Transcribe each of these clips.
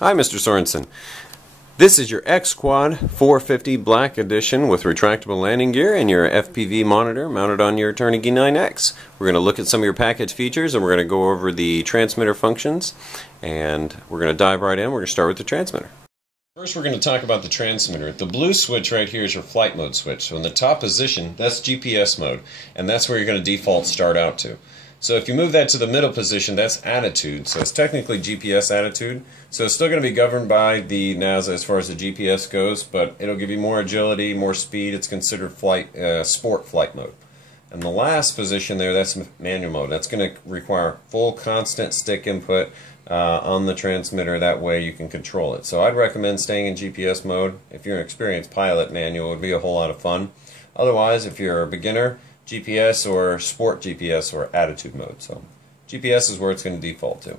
Hi, Mr. Sorensen. This is your X450 Black Edition with retractable landing gear and your FPV monitor mounted on your Turnigy 9X. We're going to look at some of your package features and we're going to go over the transmitter functions, and we're going to dive right in. We're going to start with the transmitter. First, we're going to talk about the transmitter. The blue switch right here is your flight mode switch. So in the top position, that's GPS mode, and that's where you're going to default start out to. So if you move that to the middle position, that's attitude. So it's technically GPS attitude. So it's still going to be governed by the NASA as far as the GPS goes, but it'll give you more agility, more speed. It's considered flight, sport flight mode. And the last position there, that's manual mode. That's going to require full constant stick input on the transmitter. That way you can control it. So I'd recommend staying in GPS mode. If you're an experienced pilot, manual would be a whole lot of fun. Otherwise, if you're a beginner, GPS or sport GPS or attitude mode. So GPS is where it's going to default to.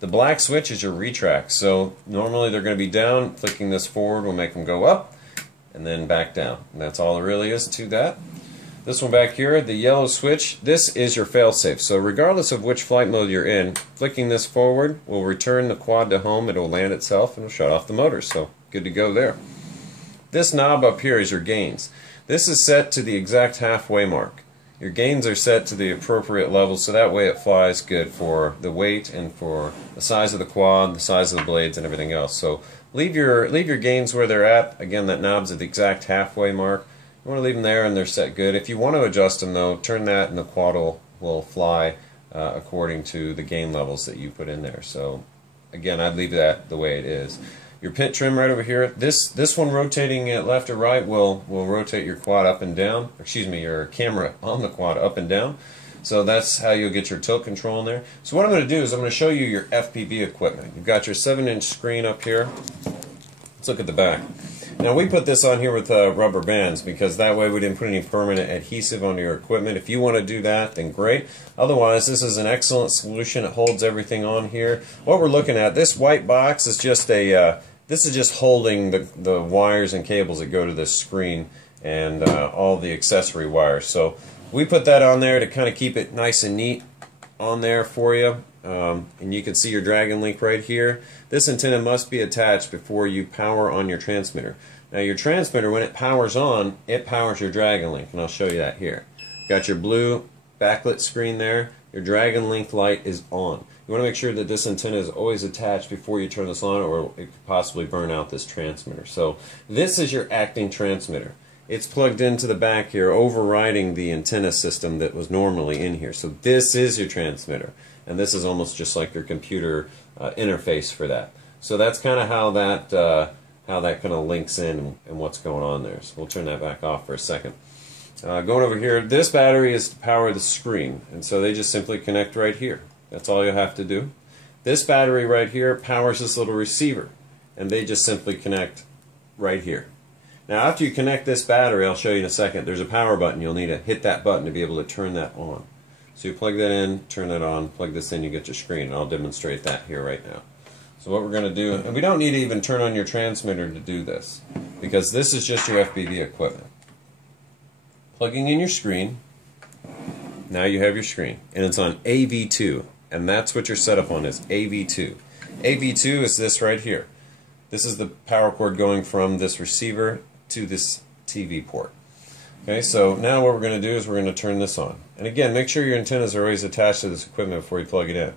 The black switch is your retract. So normally they're going to be down. Clicking this forward will make them go up and then back down. And that's all there really is to that. This one back here, the yellow switch, this is your failsafe. So regardless of which flight mode you're in, flicking this forward will return the quad to home. It'll land itself and it'll shut off the motor. So good to go there. This knob up here is your gains. This is set to the exact halfway mark. Your gains are set to the appropriate level, so that way it flies good for the weight and for the size of the quad, the size of the blades, and everything else. So leave your gains where they're at. Again, that knob's at the exact halfway mark. You want to leave them there and they're set good. If you want to adjust them though, turn that and the quad will fly according to the gain levels that you put in there. So again, I'd leave that the way it is. Your pit trim right over here, this one rotating it left or right will rotate your quad up and down, excuse me, your camera on the quad up and down. So that's how you'll get your tilt control in there. So what I'm going to do is I'm going to show you your FPV equipment. You've got your 7-inch screen up here. Let's look at the back. Now we put this on here with rubber bands because that way we didn't put any permanent adhesive on your equipment. If you want to do that, then great. Otherwise, this is an excellent solution. It holds everything on here. What we're looking at, this white box is just a this is just holding the wires and cables that go to this screen and all the accessory wires. So we put that on there to kind of keep it nice and neat on there for you. And you can see your Dragon Link right here. This antenna must be attached before you power on your transmitter. Now your transmitter, when it powers on, it powers your Dragon Link, and I'll show you that here. Got your blue backlit screen there. Your Dragon Link light is on. You want to make sure that this antenna is always attached before you turn this on, or it could possibly burn out this transmitter. So this is your acting transmitter. it's plugged into the back here, overriding the antenna system that was normally in here. So this is your transmitter, and this is almost just like your computer interface for that. So that's kind of how that kind of links in and what's going on there. So we'll turn that back off for a second. Going over here, this battery is to power the screen, and so they just simply connect right here. That's all you'll have to do. This battery right here powers this little receiver, and they just simply connect right here. Now after you connect this battery, I'll show you in a second, there's a power button. You'll need to hit that button to be able to turn that on. So you plug that in, turn that on, plug this in, you get your screen, and I'll demonstrate that here right now. So what we're going to do, and we don't need to even turn on your transmitter to do this, because this is just your FPV equipment. Plugging in your screen, now you have your screen, and it's on AV2, and that's what your setup on is, AV2. AV2 is this right here. This is the power cord going from this receiver to this TV port. Okay, so now what we're going to do is we're going to turn this on. And again, make sure your antennas are always attached to this equipment before you plug it in.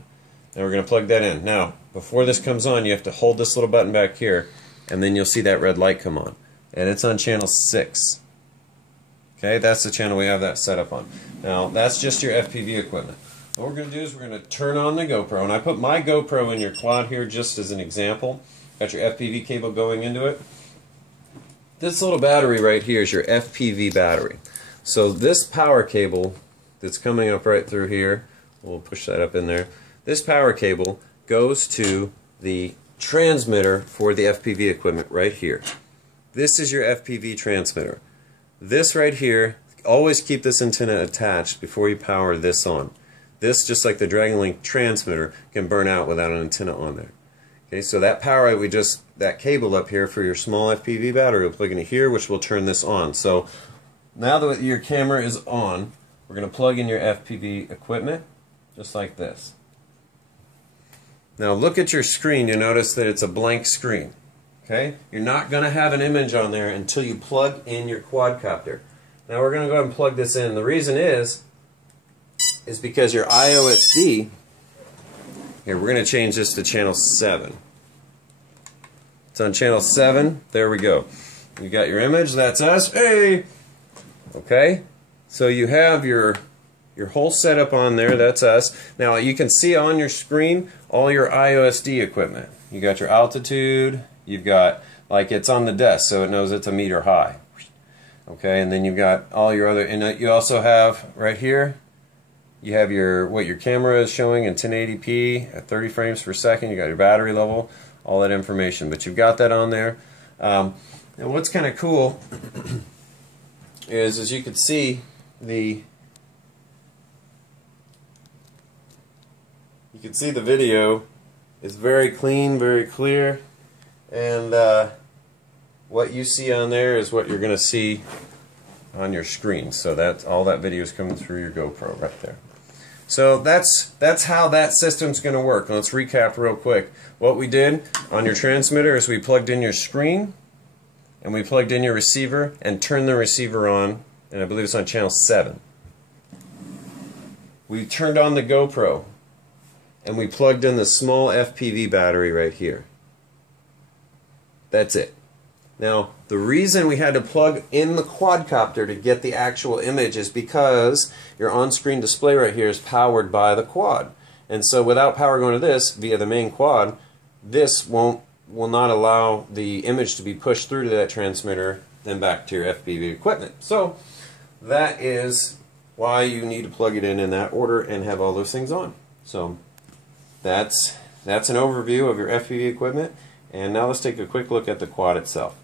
Now we're going to plug that in. Now, before this comes on, you have to hold this little button back here, and then you'll see that red light come on. And it's on channel 6. Okay, that's the channel we have that set up on. Now, that's just your FPV equipment. What we're going to do is we're going to turn on the GoPro. And I put my GoPro in your quad here just as an example. Got your FPV cable going into it. This little battery right here is your FPV battery. So this power cable that's coming up right through here, we'll push that up in there. This power cable goes to the transmitter for the FPV equipment right here. This is your FPV transmitter. This right here, always keep this antenna attached before you power this on. This, just like the Dragon Link transmitter, can burn out without an antenna on there. Okay, so that power, that cable up here for your small FPV battery will plug into here, which will turn this on. So now that your camera is on, we're going to plug in your FPV equipment, just like this. Now look at your screen, you'll notice that it's a blank screen. Okay? You're not going to have an image on there until you plug in your quadcopter. Now we're going to go ahead and plug this in. The reason is because your IOSD, here we're going to change this to channel 7. It's on channel 7, there we go. You got your image, that's us, hey! Okay? So you have your whole setup on there, that's us. Now you can see on your screen all your IOSD equipment. You got your altitude, you've got, like it's on the desk so it knows it's a meter high. Okay, and then you've got all your other, and you also have right here, you have what your camera is showing in 1080p at 30 frames per second, you got your battery level, all that information, but you've got that on there. And what's kind of cool is, as you can see, the video is very clean, very clear, and what you see on there is what you're going to see on your screen. So that's all that video is coming through your GoPro right there. So that's how that system's going to work. Let's recap real quick. What we did on your transmitter is we plugged in your screen and we plugged in your receiver and turned the receiver on, and I believe it's on channel 7. We turned on the GoPro and we plugged in the small FPV battery right here. That's it. Now, the reason we had to plug in the quadcopter to get the actual image is because your on-screen display right here is powered by the quad. And so without power going to this via the main quad, this will not allow the image to be pushed through to that transmitter then back to your FPV equipment. So that is why you need to plug it in that order and have all those things on. So that's an overview of your FPV equipment. And now let's take a quick look at the quad itself.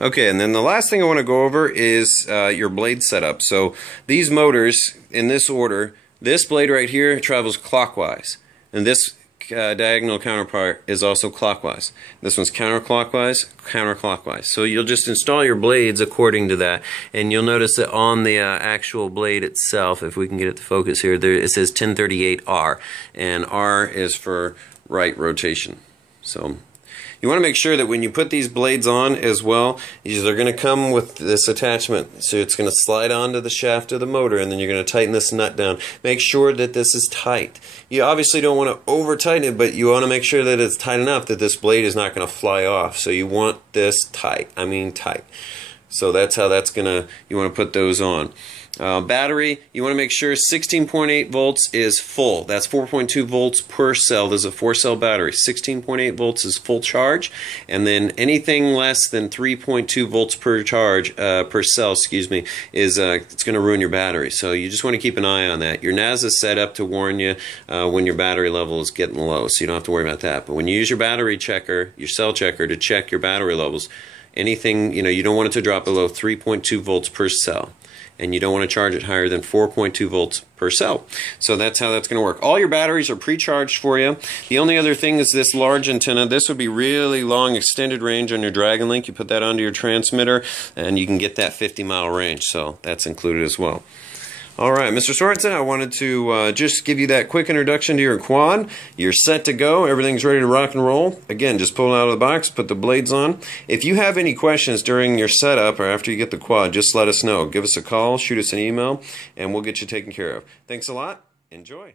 Okay, and then the last thing I want to go over is your blade setup. So these motors, in this order, this blade right here travels clockwise, and this diagonal counterpart is also clockwise. This one's counterclockwise, counterclockwise. So you'll just install your blades according to that, and you'll notice that on the actual blade itself, if we can get it to focus here, it says 1038R, and R is for right rotation. So you want to make sure that when you put these blades on as well, they're going to come with this attachment. So it's going to slide onto the shaft of the motor, and then you're going to tighten this nut down. Make sure that this is tight. You obviously don't want to over tighten it, but you want to make sure that it's tight enough that this blade is not going to fly off. So you want this tight. I mean tight. So that's how you want to put those on. Battery, you want to make sure 16.8 volts is full. That's 4.2 volts per cell. There's a 4-cell battery. 16.8 volts is full charge, and then anything less than 3.2 volts per charge per cell, excuse me, is it's going to ruin your battery. So you just want to keep an eye on that. Your NAS is set up to warn you when your battery level is getting low, so you don't have to worry about that. But when you use your battery checker, your cell checker, to check your battery levels, anything, you don't want it to drop below 3.2 volts per cell. And you don't want to charge it higher than 4.2 volts per cell. So that's how that's going to work. All your batteries are pre-charged for you. The only other thing is this large antenna. This would be really long extended range on your Dragon Link. You put that onto your transmitter and you can get that 50-mile range. So that's included as well. Alright, Mr. Sorensen, I wanted to just give you that quick introduction to your quad. You're set to go. Everything's ready to rock and roll. Again, just pull it out of the box, put the blades on. If you have any questions during your setup or after you get the quad, just let us know. Give us a call, shoot us an email, and we'll get you taken care of. Thanks a lot. Enjoy.